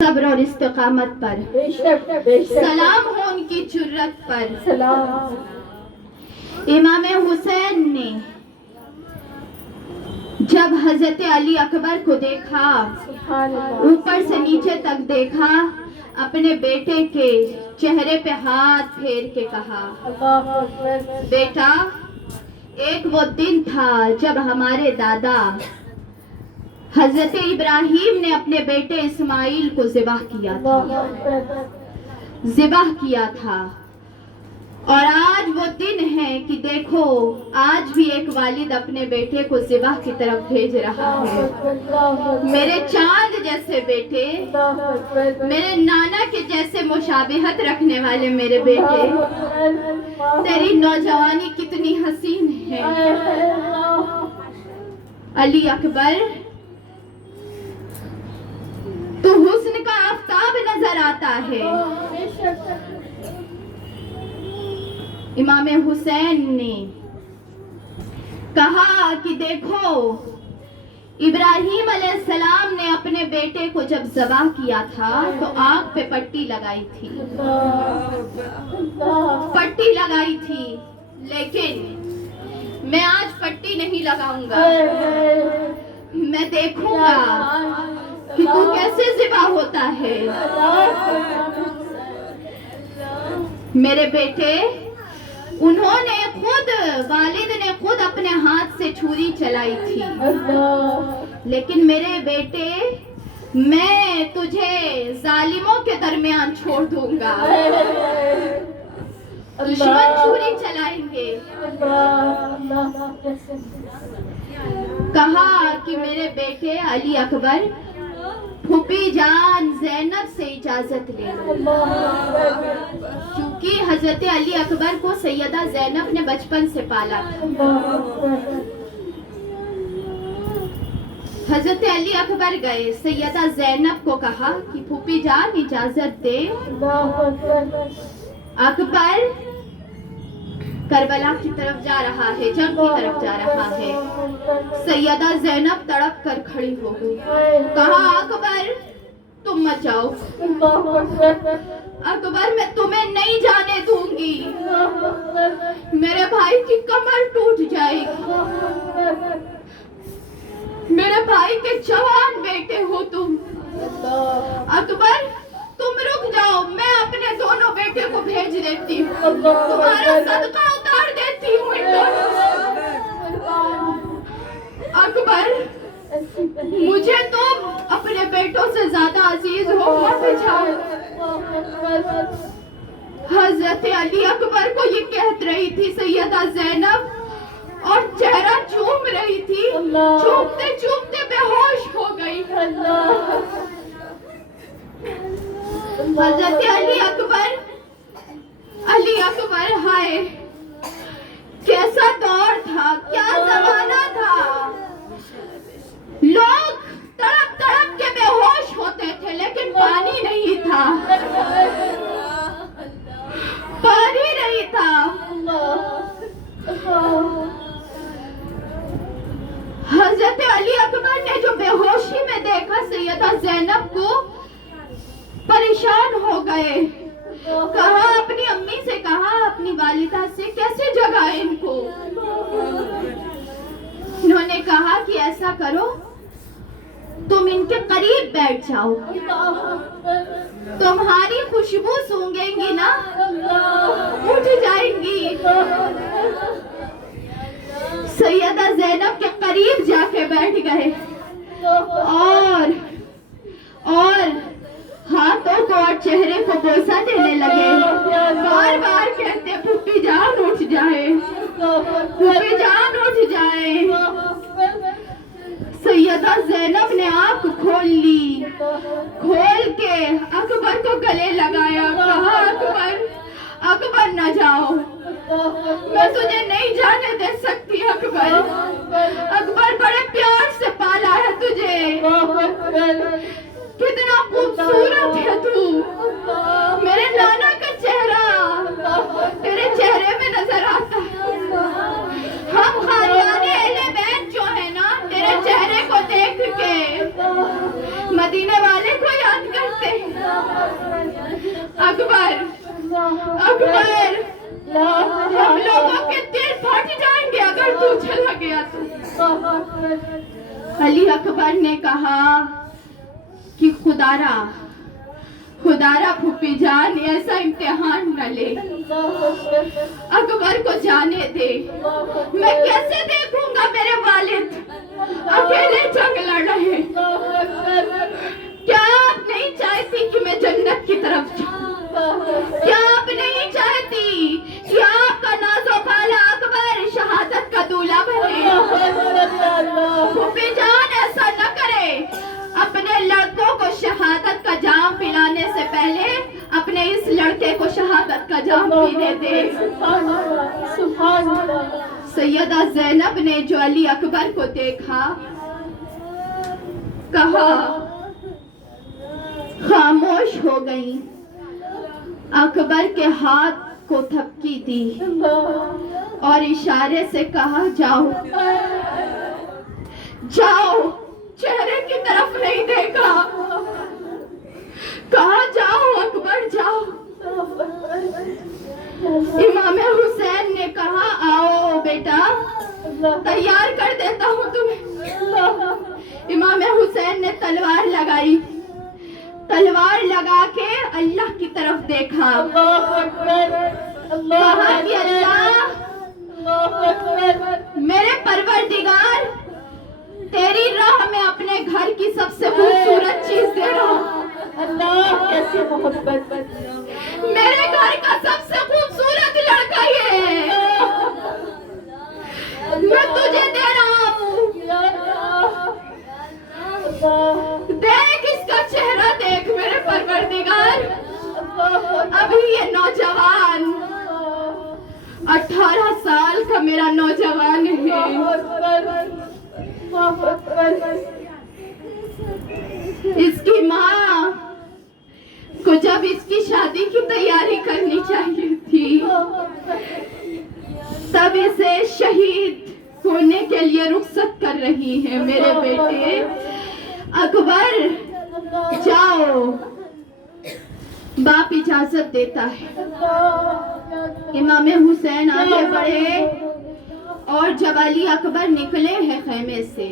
सब्र और इस्तिकामत पर, सलाम हो उनकी जुर्रत पर। इमाम हुसैन ने जब हजरत अली अकबर को देखा, ऊपर से नीचे तक देखा, अपने बेटे के चेहरे पे हाथ फेर के कहा, बेटा, एक वो दिन था जब हमारे दादा हजरत इब्राहिम ने अपने बेटे इस्माइल को ज़िबाह किया था। और आज वो दिन है कि देखो, आज भी एक वालिद अपने बेटे को ज़िबाह की तरफ भेज रहा है। मेरे चांद जैसे बेटे, मेरे नाना के जैसे मुशाबिहत रखने वाले मेरे बेटे, तेरी नौजवानी कितनी हसीन है। अली अकबर, तो हुस्न का आफताब नजर आता है। इमाम हुसैन ने कहा कि देखो, इब्राहिम अलैहिस्सलाम ने अपने बेटे को जब ज़बाह किया था तो आग पे पट्टी लगाई थी, लेकिन मैं आज पट्टी नहीं लगाऊंगा। मैं देखूंगा कि तू कैसे ज़िबाह होता है। मेरे बेटे, उन्होंने खुद, वालिद ने खुद अपने हाथ से छुरी चलाई थी, लेकिन मेरे बेटे, मैं तुझे जालिमों के दरमियान छोड़ दूंगा। दुश्मन छुरी चलाएंगे। कहा कि मेरे बेटे अली अकबर, फूफी जान ज़ैनब से इजाजत ले लो, क्योंकि हजरत अली अकबर को सैयदा ज़ैनब ने बचपन से पाला था। हजरत अली अकबर गए, सैयदा ज़ैनब को कहा कि फूफी जान इजाजत दे। अकबर करबला की तरफ जा रहा है, जंग की तरफ जा रहा है। सैयदा ज़ैनब तड़प कर खड़ी हो गई। कहा, अकबर, तुम मत जाओ। अकबर, मैं तुम्हें नहीं जाने दूंगी। मेरे भाई की कमर टूट जाएगी। मेरे भाई के जवान बेटे हो तुम। अकबर, तुम रुक जाओ, मैं अपने दोनों बेटे को भेज देती हूँ, तुम्हारा सदका उतार देती हूँ। अकबर, मुझे तुम अपने बेटों से ज्यादा अजीज हो, मत जाओ। हजरत अली अकबर को ये कह रही थी सैयदा ज़ैनब, और चेहरा चूम रही थी। चूमते चूमते बेहोश हो गई। हजरत अली अकबर, हाय, कैसा दौर था, क्या जमाना था। लोग तड़प तड़प के बेहोश होते थे, लेकिन पानी नहीं था, पानी नहीं था। हजरत अली अकबर ने जो बेहोशी में देखा सैयदा ज़ैनब को, परेशान हो गए। कहा, अपनी अम्मी से कहा, अपनी वालिदा से, कैसे जगाए इनको। उन्होंने कहा कि ऐसा करो, तुम इनके करीब बैठ जाओ, तुम्हारी खुशबू सूंघेंगी ना, उठ जाएंगी। सैयदा ज़ैनब के करीब जाके बैठ गए और हाथों को और चेहरे को बोसा देने लगे। बार बार कहते, फूफी जान उठ जाए, फूफी जान उठ जाए। सैयदा ज़ैनब ने आंख खोल ली, खोल के अकबर को गले लगाया। कहा, अकबर न जाओ, मैं तुझे नहीं जाने दे सकती। अकबर, बड़े प्यार से पाला है तुझे, कितना खूबसूरत है तू। मेरे नाना का चेहरा तेरे चेहरे में नजर आता है। हम खानदाने अहले बैत जो है ना, तेरे चेहरे को देख के मदीने वाले को याद करते अकबर, हम लोगों के दिल फट जाएंगे अगर तू चला गया तो। अली अकबर ने कहा कि खुदारा फूफी जान ऐसा इम्तिहान न ले, अकबर को जाने दे। मैं कैसे देखूंगा मेरे वालिद अकेले जंग लड़ रहे। क्या आप नहीं चाहती कि मैं जन्नत की तरफ जाऊं? क्या आप नहीं चाहती कि आपका नाज़ो खाला अकबर शहादत का दूल्हा बने? फूफी जान ऐसा न करे। अपने लड़कों को शहादत का जाम पिलाने से पहले अपने इस लड़के को शहादत का जाम पीने दे। सैयदा ज़ैनब ने जो अली अकबर को देखा, कहा, खामोश हो गई। अकबर के हाथ को थपकी दी और इशारे से कहा, जाओ जाओ। चेहरे की तरफ नहीं देखा, कहा, जाओ अकबर जाओ। इमाम हुसैन ने कहा, आओ बेटा, तैयार कर देता हूँ तुम्हें। इमाम हुसैन ने तलवार लगाई, तलवार लगा के अल्लाह की तरफ देखा, कहा कि अल्लाह, मेरे परवरदिगार, तेरी राह में अपने घर की सबसे खूबसूरत चीज दे रहा हूँ। अल्लाह, कैसी मोहब्बत। मेरे घर का सबसे खूबसूरत लड़का ये है, मैं तुझे दे रहा हूँ। देख इसका चेहरा देख मेरे परवरदिगार। अभी ये नौजवान 18 साल का मेरा नौजवान है। इसकी माँ को जब इसकी शादी की तैयारी करनी चाहिए थी, तब इसे शहीद होने के लिए रुखसत कर रही है। मेरे बेटे अकबर, जाओ, बाप इजाजत देता है। इमाम हुसैन आगे बढ़े और जब अली अकबर निकले हैं खैमे से,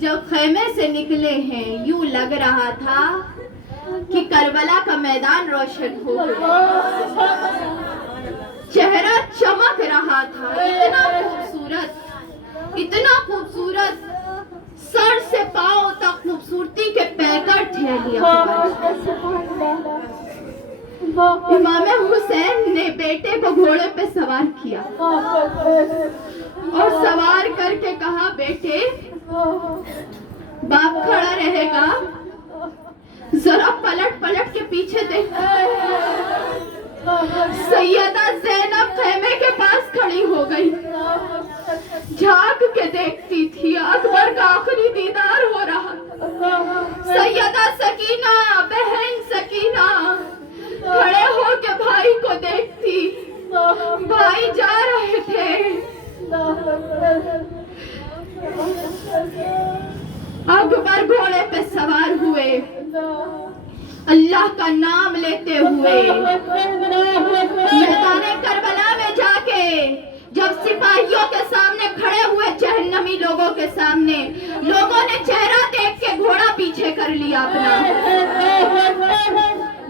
जब खैमे से निकले हैं, यूं लग रहा था कि करबला का मैदान रोशन हो गया। चेहरा चमक रहा था, इतना खूबसूरत, सर से पांव तक खूबसूरती के पैकर थे अली अकबर। इमाम हुसैन ने बेटे को घोड़े पे सवार किया और सवार करके कहा, बेटे, बाप खड़ा रहेगा, जरा पलट पलट के पीछे देख। सैयदा ज़ैनब खैमे के पास खड़ी हो गई, झांक के देखती थी। अकबर का आखिरी दीदार हो रहा। सैयदा सकीना, बहन सकीना खड़े हो के भाई को देखती। भाई जा रहे थे, अकबर घोड़े पे सवार हुए, अल्लाह का नाम लेते हुए मैदान करबला में जाके जब सिपाहियों के सामने खड़े हुए, जहन्नमी लोगों के सामने, लोगों ने चेहरा देख के घोड़ा पीछे कर लिया अपना।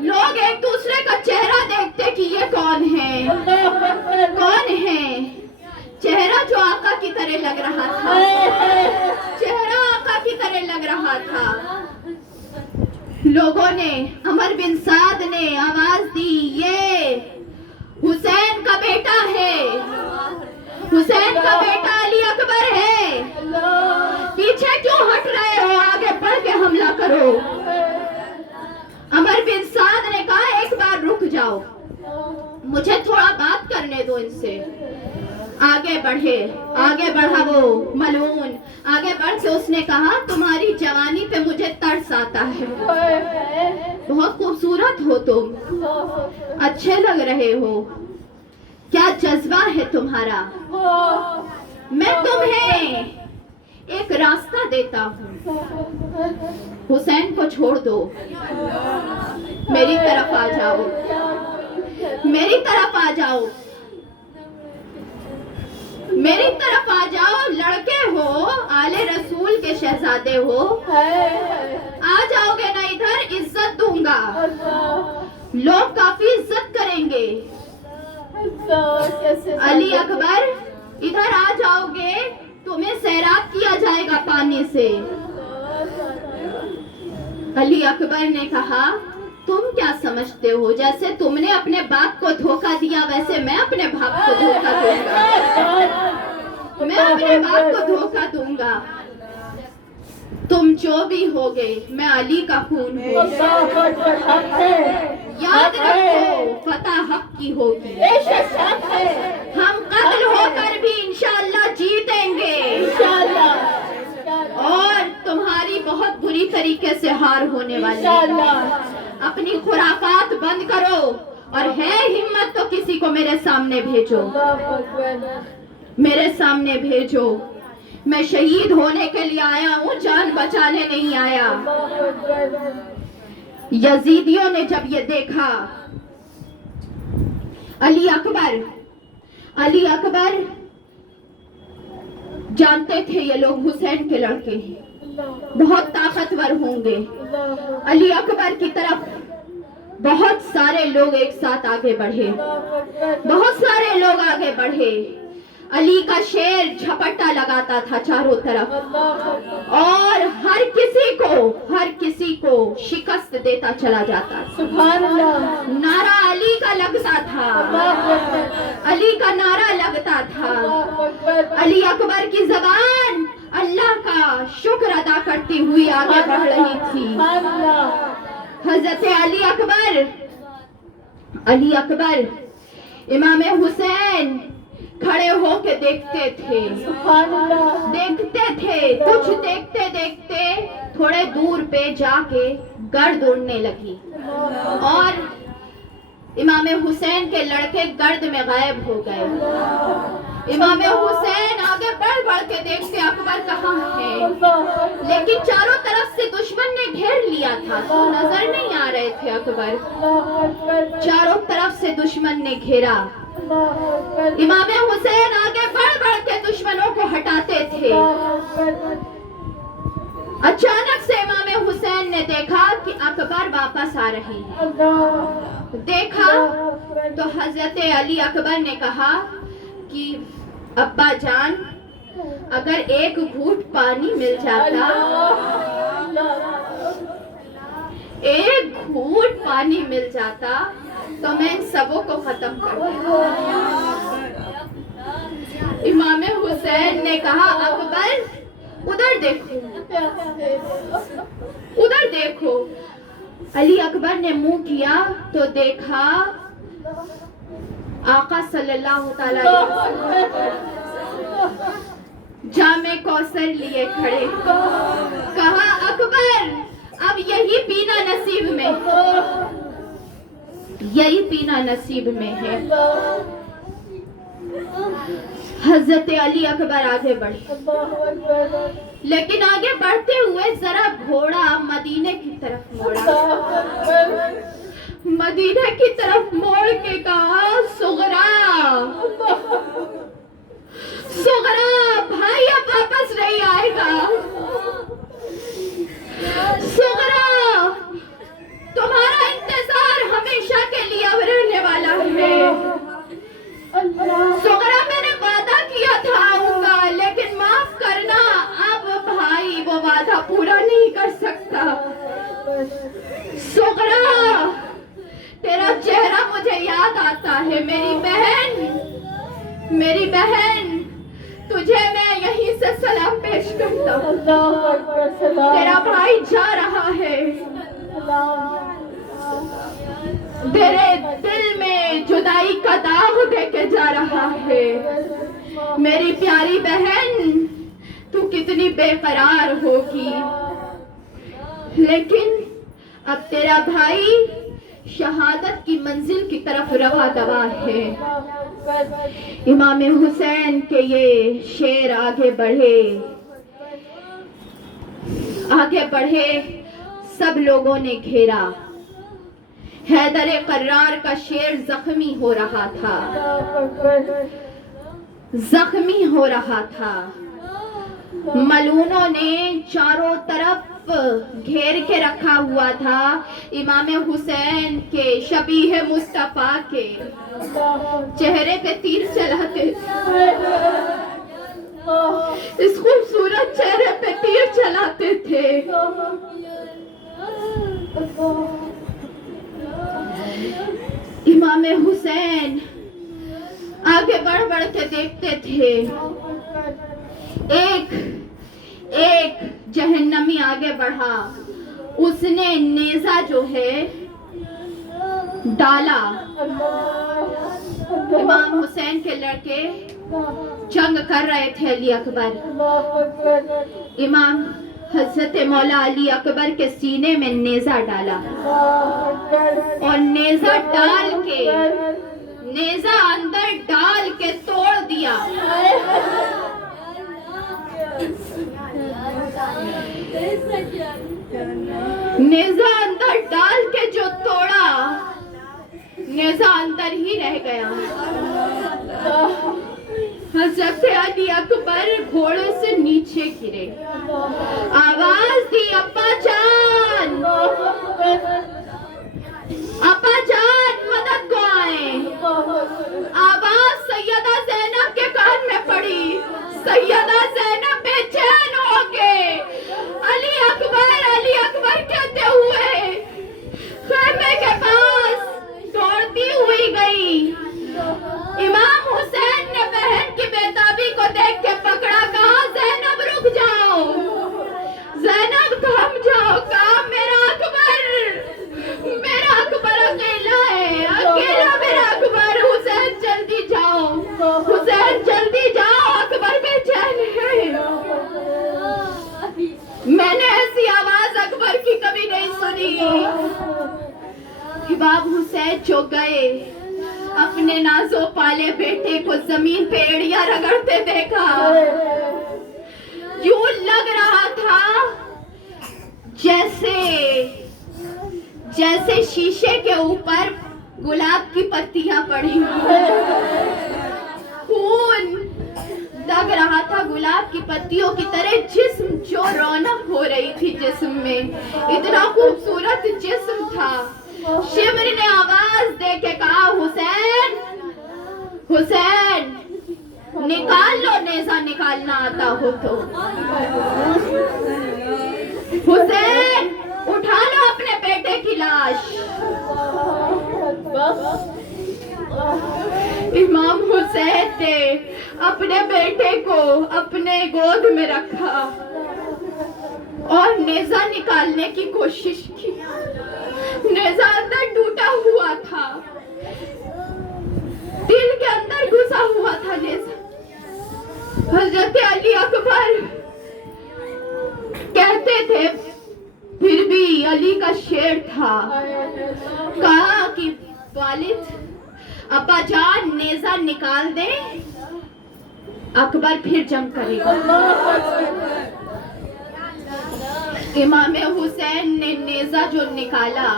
लोग एक दूसरे का चेहरा देखते कि ये कौन है, कौन है। चेहरा जो आका की तरह लग रहा था, चेहरा आका की तरह लग रहा था। लोगों ने, अमर बिन साद ने आवाज दी, ये हुसैन का बेटा है, हुसैन का बेटा अली अकबर है। पीछे क्यों हट रहे हो, आगे बढ़ के हमला करो। अमर बिन साद ने कहा, एक बार रुक जाओ, मुझे थोड़ा बात करने दो इनसे। आगे बढ़े, आगे बढ़ा वो मलून। आगे बढ़ के उसने कहा, तुम्हारी जवानी पे मुझे तरस आता है, बहुत खूबसूरत हो तुम, अच्छे लग रहे हो, क्या जज्बा है तुम्हारा। मैं तुम्हें एक रास्ता देता हूँ, हुसैन को छोड़ दो, मेरी तरफ आ जाओ। मेरी तरफ आ जाओ, मेरी तरफ आ जाओ। लड़के हो, आले रसूल के शहजादे हो, आ जाओगे ना इधर इज्जत दूंगा, लोग काफी इज्जत करेंगे। अली अकबर इधर आ जाओगे, तुम्हें सैराब किया जाएगा पानी से। अली अकबर ने कहा, तुम क्या समझते हो, जैसे तुमने अपने बाप को धोखा दिया वैसे मैं अपने बाप को धोखा दूंगा, मैं अपने बाप को धोखा दूंगा। तुम जो भी होगे, मैं अली का खून हूँ। याद रखो, फतह हक की होगी। हम कत्ल होकर भी इंशाअल्लाह जीतेंगे, और तुम्हारी बहुत बुरी तरीके से हार होने वाली है। अपनी खुराफात बंद करो, और है हिम्मत तो किसी को मेरे सामने भेजो, मेरे सामने भेजो। मैं शहीद होने के लिए आया हूँ, जान बचाने नहीं आया। यजीदियों ने जब ये देखा, अली अकबर जानते थे ये लोग हुसैन के लड़के हैं, बहुत ताकतवर होंगे। अली अकबर की तरफ बहुत सारे लोग एक साथ आगे बढ़े, बहुत सारे लोग आगे बढ़े। अली का शेर झपट्टा लगाता था चारों तरफ, और हर किसी को शिकस्त देता चला जाता। सुभान अल्लाह। नारा अली का लगता था, अली का नारा लगता था। अली अकबर की जबान अल्लाह का शुक्र अदा करती हुई आगे बढ़ रही थी। हजरत अली अकबर इमाम हुसैन खड़े होके देखते थे, कुछ देखते देखते थोड़े दूर पे जाके गर्द उड़ने लगी, और इमाम हुसैन के लड़के गर्द में गायब हो गए। इमाम हुसैन आगे बढ़ बढ़ के देखते अकबर कहाँ है, लेकिन चारों तरफ से दुश्मन ने घेर लिया था, तो नजर नहीं आ रहे थे अकबर। चारों तरफ से दुश्मन ने घेरा। इमाम हुसैन आगे बढ़ बढ़ के दुश्मनों को हटाते थे। अचानक से इमाम हुसैन ने देखा कि अकबर वापस आ रही है। देखा तो हजरत अली अकबर ने कहा कि अब्बा जान, अगर एक घूंट पानी मिल जाता, एक घूंट पानी मिल जाता तो मैं इन सबों को खत्म कर देता। इमाम हुसैन ने कहा, अकबर उधर देखो, उधर देखो। अली अकबर ने मुंह किया तो देखा आका सल्लल्लाहु अलैहि वसल्लम जामे कौसर लिए खड़े। कहा, अकबर अब यही पीना नसीब में, यही पीना नसीब में है। हजरत अली अकबर आगे बढ़े, लेकिन आगे बढ़ते हुए जरा घोड़ा मदीने की तरफ मोड़ा। मदीने की तरफ मोड़ के कहा, सुगरा भाई अब वापस नहीं आएगा। सुगरा, तुम्हारा इंतजार हमेशा के लिए अब रहने वाला है। सुगरा, मैंने वादा किया था आऊंगा, लेकिन माफ करना, अब भाई वो वादा पूरा नहीं कर सकता। सुगरा, तेरा चेहरा मुझे याद आता है। मेरी बहन, तुझे मैं यहीं से सलाम पेश करता हूँ। तेरा भाई जा रहा है, तेरे दिल में जुदाई का दाग देके जा रहा है। मेरी प्यारी बहन, तू कितनी बेकरार होगी, लेकिन अब तेरा भाई शहादत की मंजिल की तरफ रवा दवा है। इमाम हुसैन के ये शेर आगे बढ़े, सब लोगों ने घेरा। हैदर कर्रार का शेर जख्मी हो रहा था, जख्मी हो रहा था। मलूनों ने चारों तरफ घेर के रखा हुआ था इमाम हुसैन के शबीह मुस्तफा के चेहरे पे तीर चलाते थे, इस खूबसूरत चेहरे पे तीर चलाते थे। इमाम हुसैन आगे बढ़ बढ़ के देखते थे, एक जहन्नमी आगे बढ़ा, उसने नेजा जो है डाला। इमाम हुसैन के लड़के जंग कर रहे थे अली अकबर, इमाम हजरत मौला अली अकबर के सीने में नेजा डाला और नेजा डाल के, नेजा अंदर डाल के तोड़ दिया। नेजा अंदर डाल के जो तोड़ा, नेजा अंदर ही रह गया। हजरत अली अकबर घोड़े से नीचे गिरे, आवाज दी, अब्बा जान, अब्बा जान, मदद को आए। आवाज सैयदा ज़ैनब के कान में पड़ी। सैयदा ज़ैनब बेचैन हो गए। अली अकबर कहते हुए खैमे के पास दौड़ती हुई गई। इमाम हुसैन ने बहन की बेताबी को देख के पकड़ा, कहा ज़ैनब रुक जाओ, ज़ैनब थम जाओ। कहा मेरा अकबर अकेला है, अकेला मेरा अकबर। हुसैन जल्दी जाओ, हुसैन जल्दी जाओ, अकबर बेचैन है। मैंने ऐसी आवाज अकबर की कभी नहीं सुनी। इमाम हुसैन जो गए, अपने नाजो पाले बेटे को जमीन पे एड़ियां रगड़ते देखा। यूं लग रहा था जैसे शीशे के ऊपर गुलाब की पत्तियां पड़ी हुई, खून लग रहा था गुलाब की पत्तियों की तरह। जिस्म जो रौनक हो रही थी जिस्म में, इतना खूबसूरत जिस्म था। शिमर ने आवाज दे के कहा, हुसैन, हुसैन निकाल लो, नेजा निकालना आता हो तो। हुसैन उठा लो अपने बेटे की लाश। इमाम हुसैन ने अपने बेटे को अपने गोद में रखा और नेजा निकालने की कोशिश की। नेजा अंदर टूटा हुआ था, दिल के अंदर घुसा हुआ था नेजा। हजरत अली अकबर कहते थे, फिर भी अली का शेर था, कहा कि वालिद, अब्बा जान नेजा निकाल दे, अकबर फिर जंग करेगा। इमाम हुसैन ने नेजा जो निकाला,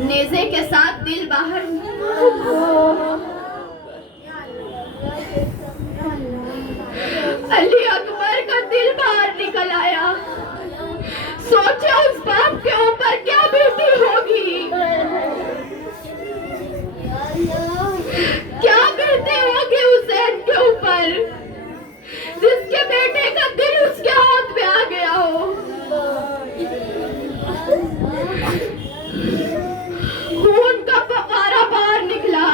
नेजे के साथ दिल बाहर, अली अकबर का दिल बाहर निकल आया। सोचे उस बाप के ऊपर क्या बीती होगी, क्या बीती होगी हुसैन के ऊपर, जिसके बेटे का दिल उसके हाथ में आ गया हो। खून का फव्वारा बाहर निकला,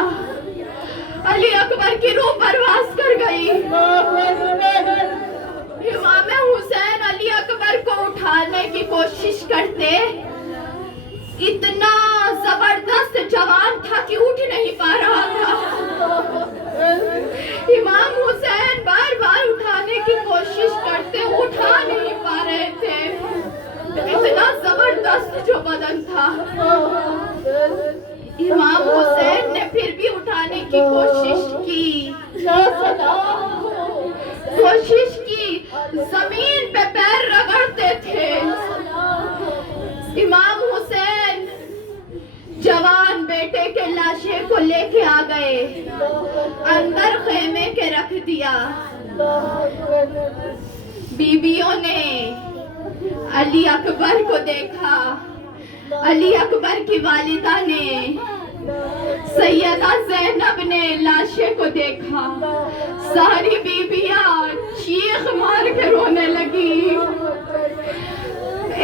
अली अकबर की रूह परवास कर गई। इमाम हुसैन अली अकबर को उठाने की कोशिश करते, इतना जबरदस्त जवान था कि उठ नहीं पा रहा था। इमाम हुसैन बार बार उठाने की कोशिश करते, उठा नहीं पा रहे थे, इतना जबरदस्त जो बदन था। इमाम हुसैन ने फिर भी उठाने की कोशिश की, जमीन पे पैर रगड़ते थे। इमाम हुसैन लेके आ गए, अंदर खेमे के रख दिया। बीबियों ने अली अकबर को देखा, अली अकबर की वालिदा ने, सैयदा ज़ैनब ने लाशे को देखा। सारी बीबियां चीख मार के रोने लगी।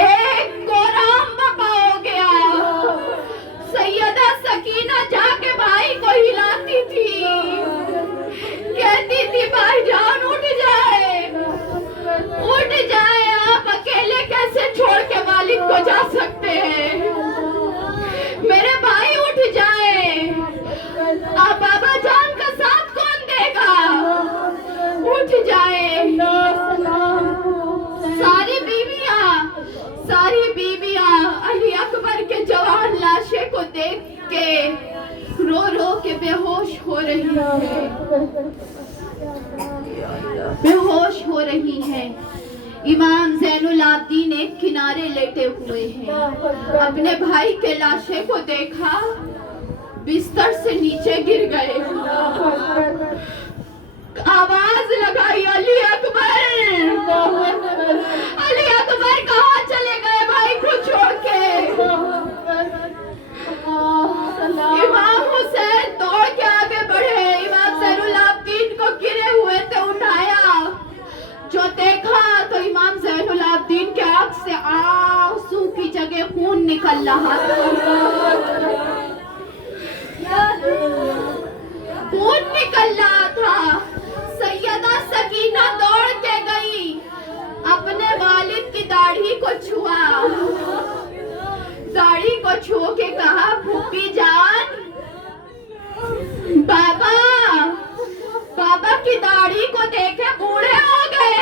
एक कोराम बका हो गया। सैयदा सकीना जाके भाई को हिलाती थी, कहती थी भाईजान उठ जाए, उठ जाए, आप अकेले कैसे छोड़ के वालिद को जा सकते हैं? मेरे भाई उठ जाए, आप बाबा जान का साथ कौन देगा? उठ जाए। सारी बीबियां अली अकबर के जवान लाशे को देख के रो रो के बेहोश हो रही है, बेहोश हो रही हैं। इमाम ज़ैनुल आबिदीन एक किनारे लेटे हुए हैं। अपने भाई के लाशे को देखा, बिस्तर से नीचे गिर गए। आवाज लगाई, अली अकबर, अली अकबर कहाँ चले गए भाई को छोड़ के? इमाम हुसैन दौड़ के आगे बढ़े, इमाम ज़ैनुल आबिदीन को गिरे हुए थे उठाया। जो देखा तो इमाम ज़ैनुल आबिदीन के आंख से आंसू की जगह खून निकल रहा था, खून निकल रहा था। सैयदा सकीना दौड़ के गई, अपने वालिद की दाढ़ी को छुआ, दाढ़ी को छू के कहा, फूफी जान, बाबा, बाबा की दाढ़ी को देखे बूढ़े हो गए।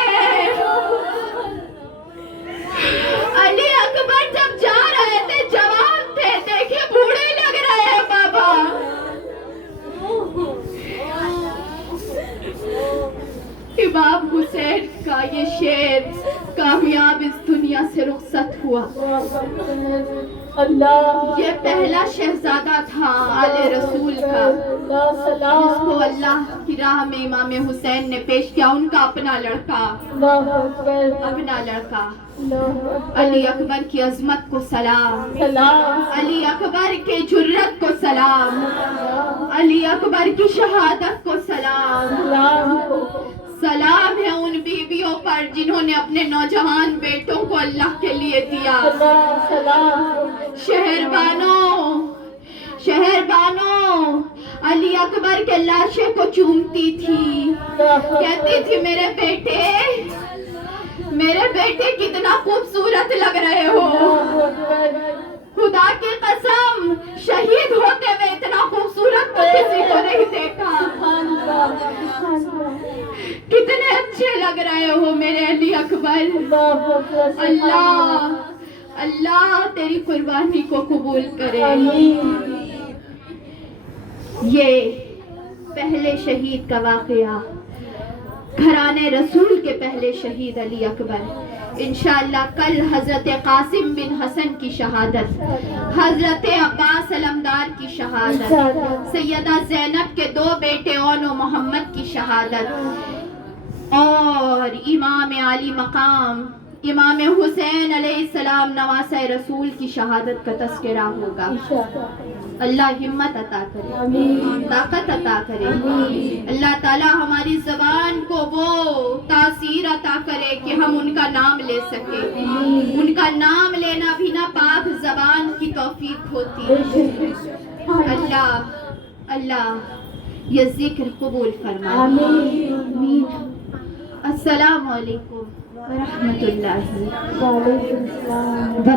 अली अकबर जब जा रहे थे जवान थे, देखे बूढ़े लग रहे हैं बाबा। इमाम हुसैन का ये शेर कामयाब इस दुनिया से रुखसत हुआ। ये पहला शहजादा था आले रसूल का, जिसको अल्लाह की राह में इमाम हुसैन ने पेश किया। उनका अपना लड़का, अपना लड़का। अली अकबर की अजमत को सलाम, अली अकबर के जुर्रत को सलाम, अली अकबर की शहादत को सलाम। सलाम है उन बीवियों पर जिन्होंने अपने नौजवान बेटों को अल्लाह के लिए दिया। शहरबानों, शहरबानों, अली अकबर के लाशे को चूमती थी, कहती थी मेरे बेटे कितना खूबसूरत लग रहे हो। खुदा की कसम, शहीद होते हुए इतना खूबसूरत तो किसी को नहीं देखा। कितने अच्छे लग रहे हो मेरे अली अकबर। अल्लाह, अल्लाह तेरी कुर्बानी को कबूल करे। ये पहले शहीद का वाकया, घराने रसूल के पहले शहीद अली अकबर। इंशाअल्लाह कल हजरत कासिम बिन हसन की शहादत, हजरत अब्बास अलमदार की शहादत, सैयदा ज़ैनब के 2 बेटे ओन और मोहम्मद की शहादत, और इमाम आली मकाम इमाम हुसैन अलैहिस्सलाम नवासे रसूल की शहादत का तज़किरा होगा। अल्लाह हिम्मत अता करे, ताकत अता करे। अल्लाह ताला हमारी ज़बान को वो तासीर अता करे कि हम उनका नाम ले सके। उनका नाम लेना भी ना पाक ज़बान की तौफीक होती है। अल्लाह, अल्लाह ये जिक्र कबूल फरमाए। अस्सलामु अलैकुम व रहमतुल्लाहि।